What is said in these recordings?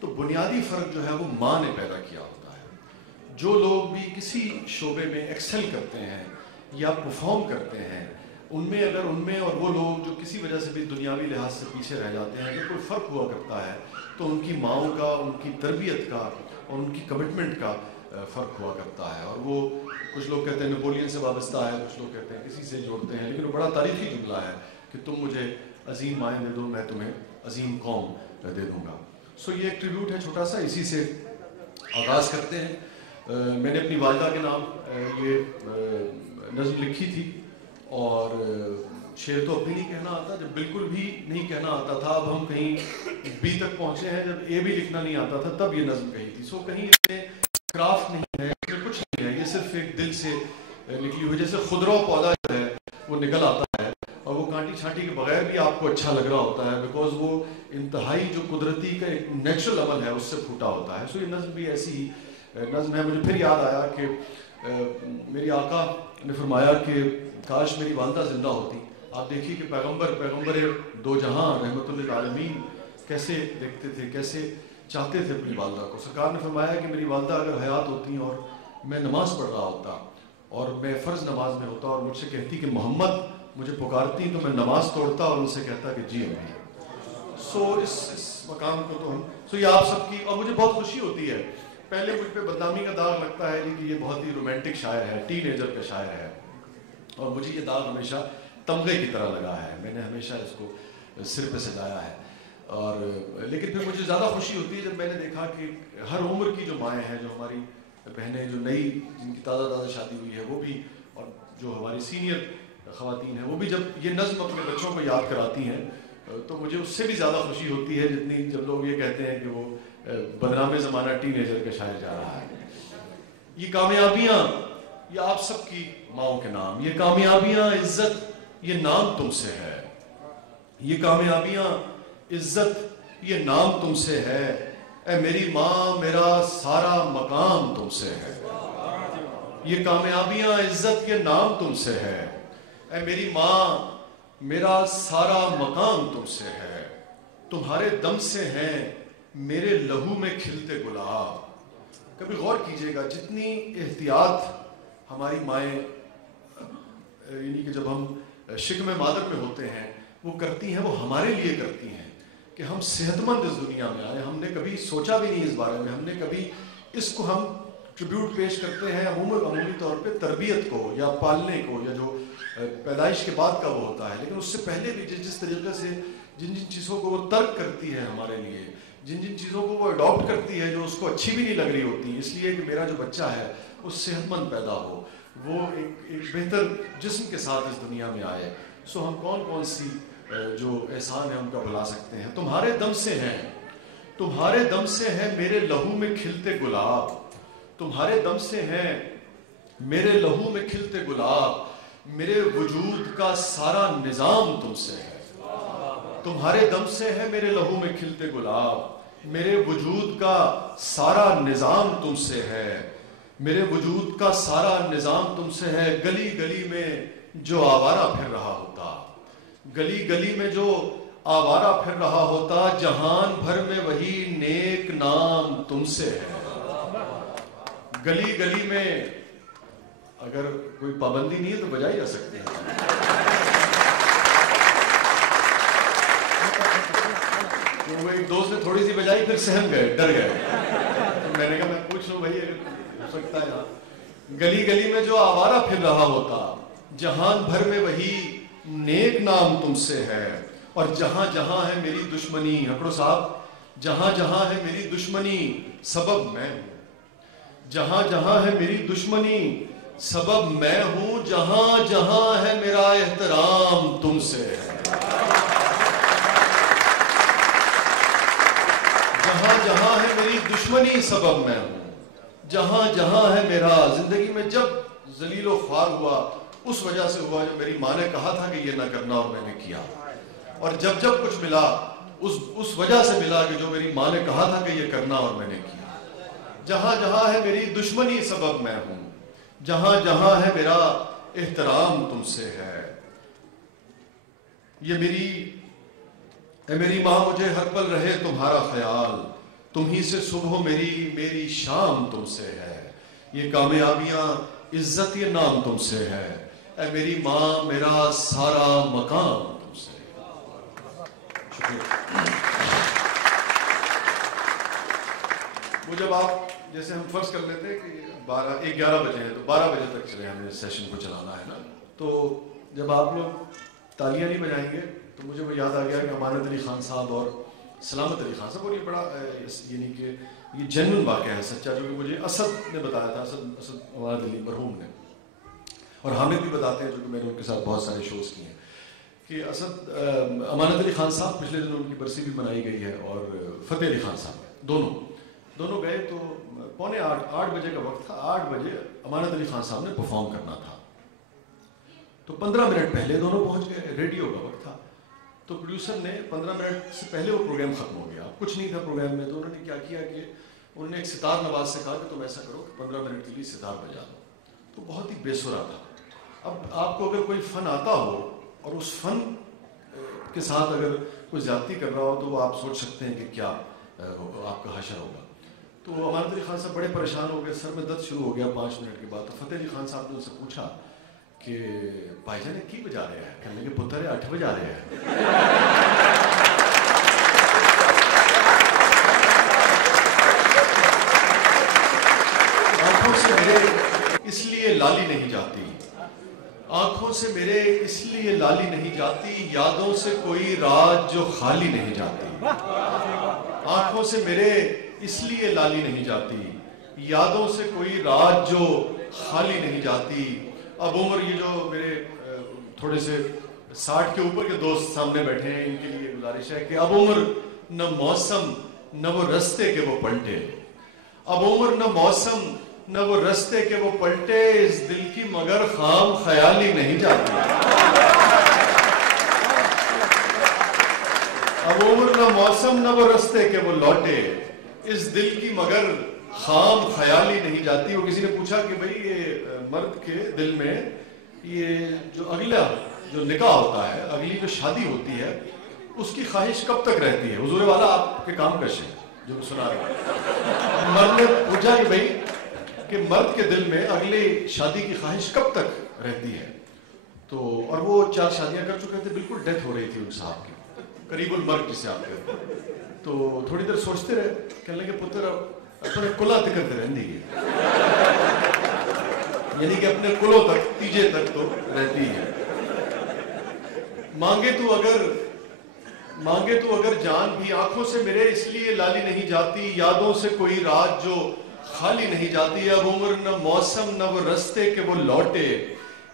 تو بنیادی فرق جو ہے وہ ماں نے پیدا کیا ہوتا ہے. جو لوگ بھی کسی شعبے میں ایکسل کرتے ہیں یا پرفارم کرتے ہیں، ان میں اور وہ لوگ جو کسی وجہ سے بھی دنیاوی لحاظ سے پیچھے رہ جاتے ہیں، اگر کوئی فرق ہوا کرتا ہے تو ان کی ماؤں کا، ان کی تربیت کا اور ان کی کمٹمنٹ کا فرق ہوا کرتا ہے. اور وہ کچھ لوگ کہتے ہیں نیپولین سے وابستہ ہے، کچھ لوگ کہتے ہیں کسی سے جوڑتے ہیں، لیکن وہ بڑا تاریخی جملہ ہے کہ تم مجھے عظیم مائیں دے دو، میں تمہیں عظیم قوم دے دوں گا. سو یہ ایک ٹریبیوٹ ہے چھوٹا سا، اسی سے آغاز کرتے ہیں. میں نے اپنی والدہ کے نام یہ نظم لکھی تھی، اور شعر تو اب بھی نہیں کہنا آتا، جب بالکل بھی نہیں کہنا آتا تھا. اب ہم کہیں بی تک پہنچے ہیں، جب اے بھی لکھنا نہیں آتا تھا تب یہ نظم کہی تھی. سو کہیں اس میں کرافٹ نہیں ہے، اس میں کچھ نہیں ہے، یہ صرف ایک دل سے نکلی ہوئی، جیسے خضرا پودا جو ہے وہ نکل آتا ہے اور وہ کانٹی چھانٹی کے بغیر بھی آپ کو اچھا لگ رہا ہوتا ہے، بیکاز وہ انتہائی جو قدرتی کا ایک نیچرل عمل ہے اس سے پھوٹا ہوتا ہے. سو یہ نظم بھی ایسی ہی نظم ہے. مجھے پھر یاد آیا کہ میری آقا نے فرمایا کہ کاش میری والدہ زندہ ہوتی. آپ دیکھیے کہ پیغمبر دو جہاں رحمت للعالمین کیسے دیکھتے تھے، کیسے چاہتے تھے اپنی والدہ کو. سرکار نے فرمایا کہ میری والدہ اگر حیات ہوتی اور میں نماز پڑھ رہا ہوتا اور میں فرض نماز میں ہوتا اور مجھ سے کہتی کہ محمد مجھے پکارتی، تو میں نماز توڑتا اور ان سے کہتا کہ جی امی. سو اس مقام کو تو ہم یہ آپ سب کی، اور مجھے بہت خوشی ہوتی ہے. پہلے مجھ پہ بدنامی کا داغ لگتا ہے کہ یہ بہت ہی رومانٹک شاعر ہے، ٹین ایجر کا شاعر ہے، اور مجھے یہ داغ ہمیشہ تمغے کی طرح لگا ہے. میں نے ہمیشہ اس کو سر پہ سجایا ہے. اور لیکن پھر مجھے زیادہ خوشی ہوتی ہے جب میں نے دیکھا کہ ہر عمر کی جو مائیں ہیں، جو ہماری بہنیں جو نئی جن کی تازہ شادی ہوئی ہے وہ بھی، اور جو ہماری سینئر خواتین ہیں وہ بھی جب یہ نظم اپنے بچوں کو یاد کراتی ہیں تو مجھے اس سے بھی زیادہ خوشی ہوتی ہے جتنی جب لوگ یہ کہتے ہیں کہ وہ بدنام زمانہ ٹین ایجر کا شاعر جا رہا ہے. یہ کامیابیاں یہ آپ سب کی ماؤں کے نام، یہ کامیابیاں عزت یہ نام تم سے ہے، یہ کامیابیاں عزت یہ نام تم سے ہے، اے میری ماں میرا سارا مقام تم سے ہے. یہ کامیابیاں عزت یہ نام تم سے ہے، اے میری ماں میرا سارا مقام تم سے ہے. تمہارے دم سے ہیں میرے لہو میں کھلتے گلاب. کبھی غور کیجئے گا جتنی احتیاط ہماری مائیں، یعنی کہ جب ہم شکم مادر میں ہوتے ہیں وہ کرتی ہیں، وہ ہمارے لیے کرتی ہیں کہ ہم صحت مند اس دنیا میں آئے. ہم نے کبھی سوچا بھی نہیں اس بارے میں، ہم نے کبھی اس کو ہم ٹریبیوٹ پیش کرتے ہیں عمومی طور پہ تربیت کو یا پالنے کو، یا جو پیدائش کے بعد کا وہ ہوتا ہے. لیکن اس سے پہلے بھی جس طریقے سے جن چیزوں کو وہ ترک کرتی ہے ہمارے لیے، جن چیزوں کو وہ اڈاپٹ کرتی ہے جو اس کو اچھی بھی نہیں لگ رہی ہوتی، اس لیے کہ میرا جو بچہ ہے وہ صحت مند پیدا ہو، وہ ایک بہتر جسم کے ساتھ اس دنیا میں آئے. سو ہم کون سی جو احسان ہے ان کا بھلا سکتے ہیں. تمہارے دم سے ہیں، تمہارے دم سے ہیں میرے لہو میں کھلتے گلاب. تمہارے دم سے ہیں میرے لہو میں کھلتے گلاب. میرے وجود کا سارا نظام تم سے ہے. تمہارے دم سے ہے میرے لہو میں کھلتے گلاب. میرے وجود کا سارا نظام تم سے ہے. میرے وجود کا سارا نظام تم سے ہے. گلی گلی میں جو آوارہ پھر رہا ہوتا، گلی گلی میں جو آوارہ پھر رہا ہوتا، جہان بھر میں وہی نیک نام تم سے ہے. گلی گلی میں اگر کوئی پابندی نہیں ہے تو بجائی جا سکتے ہیں. وہ ایک دوست نے تھوڑی سی بجائی پھر سہم گئے، ڈر گئے. تو میں نے کہا میں پوچھ لوں بھائی اگر ہو سکتا ہے نا. گلی گلی میں جو آوارہ پھر رہا ہوتا، جہان بھر میں وہی نیک نام تم سے ہے. اور جہاں جہاں ہے میری دشمنی، ہکڑو صاحب، جہاں جہاں ہے میری دشمنی سبب میں ہوں. جہاں جہاں ہے میری دشمنی سبب میں ہوں. جہاں جہاں ہے میرا احترام تم سے ہے. جہاں جہاں ہے میری دشمنی سبب میں ہوں. جہاں جہاں ہے میرا، زندگی میں جب ذلیل و خوار ہوا اس وجہ سے ہوا جو میری ماں نے کہا تھا کہ یہ نہ کرنا اور میں نے کیا. اور جب جب کچھ ملا اس وجہ سے ملا کہ جو میری ماں نے کہا تھا کہ یہ کرنا اور میں نے کیا. جہاں جہاں ہے میری دشمنی سبب میں ہوں. جہاں جہاں ہے میرا احترام تم سے ہے. یہ میری ماں مجھے ہر پل رہے تمہارا خیال. تم ہی سے صبح میری شام تم سے ہے، یہ کامیابیاں عزت یہ نام تم سے ہے، اے میری ماں میرا سارا مقام تم سے ہے۔ شکریہ۔ وہ جب آپ جیسے ہم فرض کر لیتے ہیں کہ 11 بجے ہیں تو 12 بجے تک چلے ہمیں سیشن کو چلانا ہے نا، تو جب آپ لوگ تالیاں نہیں بجائیں گے تو مجھے وہ یاد آ گیا کہ امانت علی خان صاحب اور سلامت علی خان صاحب، اور یہ بڑا یعنی کہ یہ جنون واقعہ ہے سچا، جو کہ مجھے اسد نے بتایا تھا، اسد امانت علی مرحوم نے، اور حامد بھی بتاتے ہیں جو کہ میں نے ان کے ساتھ بہت سارے شوز کیے ہیں، کہ اسد امانت علی خان صاحب پچھلے دنوں ان کی برسی بھی منائی گئی ہے، اور فتح علی خان صاحب دونوں گئے، تو 7:45 بجے کا وقت تھا، 8 بجے امانت علی خان صاحب نے پرفارم کرنا تھا، تو 15 منٹ پہلے دونوں پہنچ گئے، ریڈیو کا وقت تھا، تو پروڈیوسر نے 15 منٹ سے پہلے وہ پروگرام ختم ہو گیا، کچھ نہیں تھا پروگرام میں، تو انہوں نے کیا کیا کہ انہوں نے ایک ستار نواز سے کہا کہ تم ایسا کرو کہ 15 منٹ کے لیے ستار بجا دو، تو بہت ہی بے سرا تھا۔ اب آپ کو اگر کوئی فن آتا ہو اور اس فن کے ساتھ اگر کوئی زیادتی کر رہا ہو تو وہ آپ سوچ سکتے ہیں کہ کیا آپ کا حشر ہوگا۔ تو امانت علی خان صاحب بڑے پریشان ہو گئے، سر میں درد شروع ہو گیا 5 منٹ کے بعد، تو فتح علی خان صاحب نے ان سے پوچھا کہ بھائی جان کی بجا رہے ہیں؟ کہنے لگے پتر 8 بجا رہے ہیں۔ آنکھوں سے میرے اس لیے لالی نہیں جاتی، آنکھوں سے میرے اس لیے لالی نہیں جاتی، یادوں سے کوئی رات جو خالی نہیں جاتی، آنکھوں سے میرے اس لیے لالی نہیں جاتی، یادوں سے کوئی رات جو خالی نہیں جاتی۔ اب عمر، یہ جو میرے تھوڑے سے 60 کے اوپر کے دوست سامنے بیٹھے ہیں، ان کے لیے گزارش ہے کہ اب عمر نہ موسم نہ وہ رستے کے وہ پلٹے، اب عمر نہ موسم نہ وہ رستے کے وہ پلٹے، اس دل کی مگر خام خیالی نہیں جاتی، اب عمر نہ موسم نہ وہ رستے کے وہ لوٹے، اس دل کی مگر خام خیالی نہیں جاتی۔ وہ کسی نے پوچھا کہ بھئی یہ مرد کے دل میں یہ جو اگلا جو نکاح ہوتا ہے، اگلی جو شادی ہوتی ہے، اس کی خواہش کب تک رہتی ہے؟ حضور والا آپ کے کام کش ہے جو سنا رہا ہے۔ مرد نے پوچھا کہ بھئی کہ مرد کے دل میں اگلی شادی کی خواہش کب تک رہتی ہے؟ تو اور وہ 4 شادیاں کر چکے تھے، بالکل ڈیتھ ہو رہی تھی ان صاحب کی، قریب المرگ جسے آپ کہتے ہیں۔ تو تھوڑی دیر سوچتے رہے، کہنے لگے پتر اپنے کلا تکرتے رہندی ہے، یعنی کہ اپنے کلوں تک، تیجے تک تو رہتی ہے۔ مانگے تو اگر جان بھی، آنکھوں سے میرے اس لیے لالی نہیں جاتی، یادوں سے کوئی رات جو خالی نہیں جاتی، اب عمر نہ موسم نہ وہ رستے کے وہ لوٹے،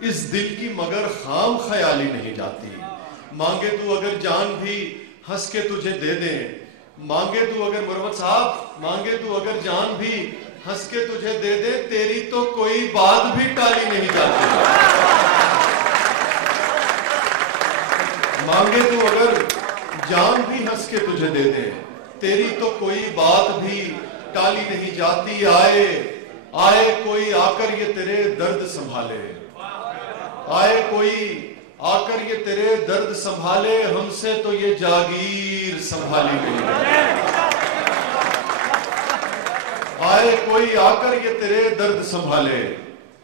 اس دل کی مگر خام خیالی نہیں جاتی۔ مانگے تو اگر جان بھی ہنس کے تجھے دے دیں، مانگے تو اگر مروت صاحب، مانگے تو اگر جان بھی ہنس کے تجھے دے دے، تیری تو کوئی بات بھی ٹالی نہیں جاتی۔ مانگے تو اگر جان بھی ہنس کے تجھے دے دے، تیری تو کوئی بات بھی ٹالی نہیں جاتی۔ آئے کوئی آ کر یہ تیرے درد سنبھالے، آئے کوئی آ کر یہ تیرے درد سنبھالے، ہم سے تو یہ جاگیر سنبھالی نہیں جاتی۔ آئے کوئی آ کر یہ تیرے درد سنبھالے،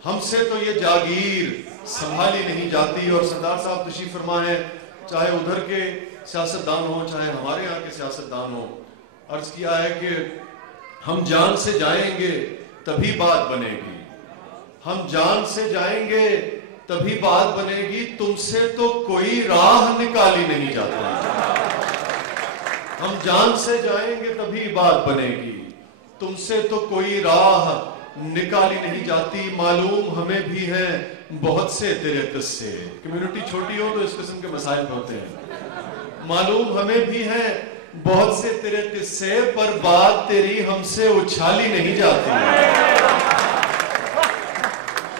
ہم سے تو یہ جاگیر سنبھالی نہیں جاتی۔ اور سردار صاحب تشریف فرما ہے، چاہے ادھر کے سیاستدان ہوں چاہے ہمارے یہاں کے سیاستدان ہوں، عرض کیا ہے کہ ہم جان سے جائیں گے تبھی بات بنے گی، ہم جان سے جائیں گے تبھی بات بنے گی، تم سے تو کوئی راہ نکالی نہیں جاتی۔ ہم جان سے جائیں گے تبھی بات بنے گی، تم سے تو کوئی راہ نکالی نہیں جاتی۔ معلوم ہمیں بھی ہیں بہت سے تیرے قصے، کمیونٹی چھوٹی ہو تو اس قسم کے مسائل ہوتے ہیں۔ معلوم ہمیں بھی ہیں بہت سے تیرے قصے، پر بات تیری ہم سے اچھالی نہیں جاتی۔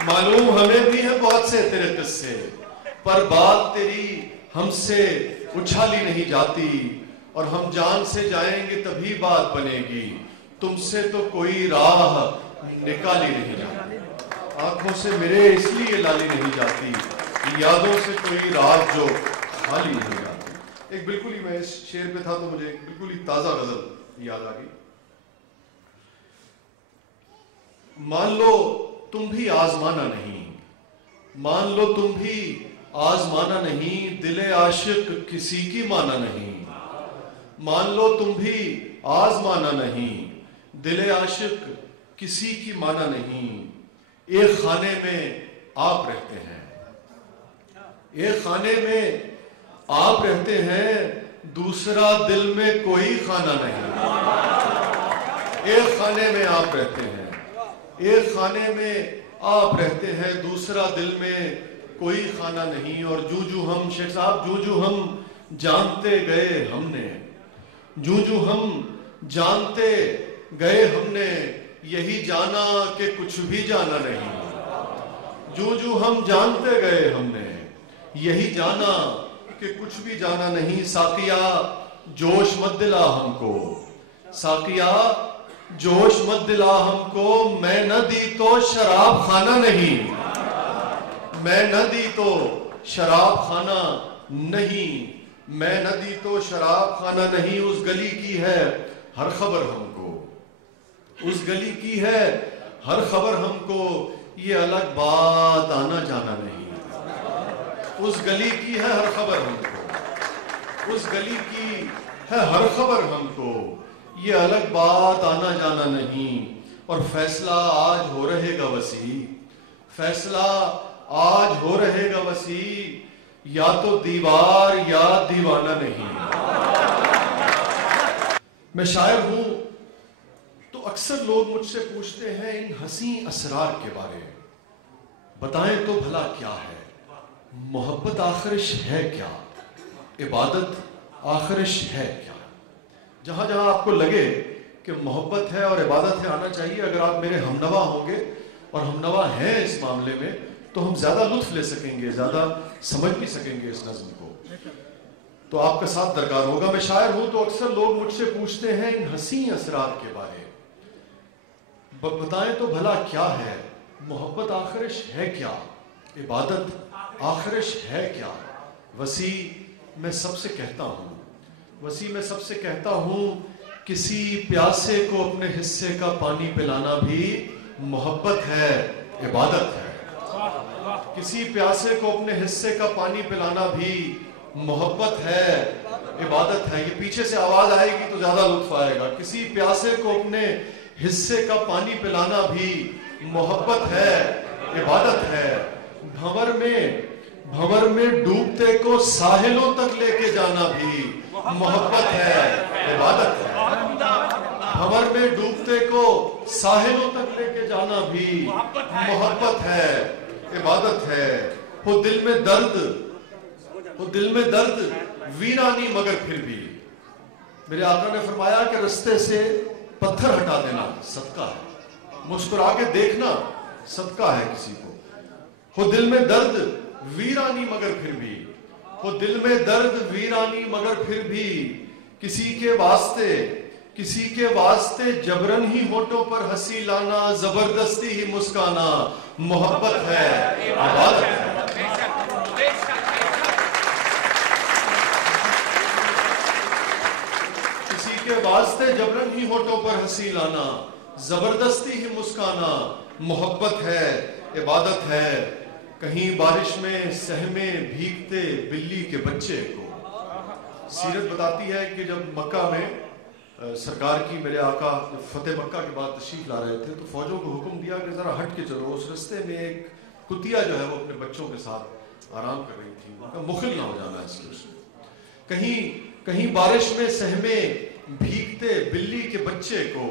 معلوم ہمیں بھی ہیں بہت سے تیرے قصے، پر بات تیری ہم سے اچھالی نہیں جاتی۔ اور ہم جان سے جائیں گے تبھی بات بنے گی، تم سے تو کوئی راہ نکالی نہیں جاتی۔ آنکھوں سے میرے اس لیے لالی نہیں جاتی، یادوں سے کوئی رات جو خالی نہیں جاتی۔ ایک بالکل ہی میں اس شعر پہ تھا تو مجھے ایک بالکل ہی تازہ غزل یاد آ گئی، مان لو تم بھی آزمانا نہیں، مان لو تم بھی آزمانا نہیں، دل عاشق کسی کی مانا نہیں، مان لو تم بھی آزمانا نہیں، دل عاشق کسی کی مانا نہیں۔ ایک خانے میں آپ رہتے ہیں، ایک خانے میں آپ رہتے ہیں، دوسرا دل میں کوئی خانہ نہیں۔ ایک خانے میں آپ رہتے ہیں، ایک خانے میں آپ رہتے ہیں، دوسرا دل میں کوئی خانہ نہیں۔ اور جو ہم شیخ صاحب جو ہم جانتے گئے ہم نے، جو ہم جانتے گئے ہم نے، یہی جانا کہ کچھ بھی جانا نہیں۔ جو ہم جانتے گئے ہم نے، یہی جانا کہ کچھ بھی جانا نہیں۔ ساقیا جوش مت دلا ہم کو، ساقیا جوش مت دلا ہم کو، میں نہ دی تو شراب خانہ نہیں، میں نہ دی تو شراب خانہ نہیں، میں نہ دی تو شراب خانہ نہیں۔ اس گلی کی ہے ہر خبر ہم کو، اس گلی کی ہے ہر خبر ہم کو، یہ الگ بات آنا جانا نہیں۔ اس گلی کی ہے ہر خبر ہم کو، اس گلی کی ہے ہر خبر ہم کو، یہ الگ بات آنا جانا نہیں۔ اور فیصلہ آج ہو رہے گا وسیع، فیصلہ آج ہو رہے گا وسیع، یا تو دیوار یا دیوانہ نہیں۔ میں شاعر ہوں تو اکثر لوگ مجھ سے پوچھتے ہیں ان حسین اسرار کے بارے، بتائیں تو بھلا کیا ہے؟ محبت آخرش ہے کیا؟ عبادت آخرش ہے کیا؟ جہاں جہاں آپ کو لگے کہ محبت ہے اور عبادت ہے آنا چاہیے۔ اگر آپ میرے ہمنوا ہوں گے اور ہمنوا ہیں اس معاملے میں تو ہم زیادہ لطف لے سکیں گے، زیادہ سمجھ بھی سکیں گے اس نظم کو، تو آپ کا ساتھ درکار ہوگا۔ میں شاعر ہوں تو اکثر لوگ مجھ سے پوچھتے ہیں ان حسین اسرار کے بارے، بتائیں تو بھلا کیا ہے؟ محبت آخرش ہے کیا؟ عبادت آخرش ہے کیا؟ وسیع میں سب سے کہتا ہوں، وسیع میں سب سے کہتا ہوں، کسی پیاسے کو اپنے حصے کا پانی پلانا بھی محبت ہے، عبادت ہے۔ کسی پیاسے کو اپنے حصے کا پانی پلانا بھی محبت ہے، عبادت ہے۔ یہ پیچھے سے آواز آئے گی تو زیادہ لطف آئے گا۔ کسی پیاسے کو اپنے حصے کا پانی پلانا بھی محبت ہے، عبادت ہے۔ بھنور میں ڈوبتے کو ساحلوں تک لے کے جانا بھی محبت ہے، عبادت ہے۔ بھنور میں ڈوبتے کو ساحلوں تک لے کے جانا بھی محبت ہے، عبادت ہے۔ ہو دل میں درد، ہو دل میں درد ویرانی مگر پھر بھی، میرے آقا نے فرمایا کہ رستے سے پتھر ہٹا دینا صدقہ ہے، مسکرا کے دیکھنا صدقہ ہے کسی کو۔ ہو دل میں درد ویرانی مگر پھر بھی، ہو دل میں درد ویرانی مگر پھر بھی، کسی کے واسطے جبرن ہی ہونٹوں پر ہنسی لانا، زبردستی ہی مسکانا محبت ہے، عبادت ہے۔ کسی کے واسطے جبرن ہی ہونٹوں پر ہنسی لانا، زبردستی ہی مسکانا محبت ہے، عبادت ہے۔ کہیں بارش میں سہمے بھیگتے بلی کے بچے کو، سیرت بتاتی ہے کہ جب مکہ میں سرکار کی، میرے آقا فتح مکہ کے بعد تشریف لا رہے تھے تو فوجوں کو حکم دیا کہ ذرا ہٹ کے چلو۔ اس رستے میں ایک کتیا جو ہے وہ اپنے بچوں کے ساتھ آرام کر رہی تھی، ان کا مخل نہ ہو جانا اس لیے۔ کہیں بارش میں سہمے بھیگتے بلی کے بچے کو،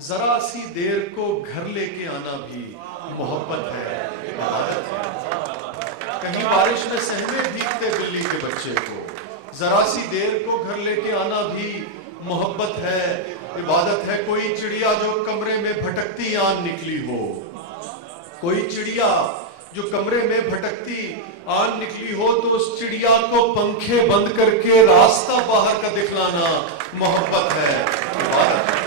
ذرا سی دیر کو گھر لے کے آنا بھی محبت ہے، عبادت ہے۔ کہیں بارش میں سہمے بھیگتے بلی کے بچے کو، ذرا سی دیر کو گھر لے کے آنا بھی محبت ہے، عبادت ہے۔ کوئی چڑیا جو کمرے میں بھٹکتی آن نکلی ہو، کوئی چڑیا جو کمرے میں بھٹکتی آن نکلی ہو تو اس چڑیا کو پنکھے بند کر کے راستہ باہر کا دکھلانا محبت ہے، عبادت ہے۔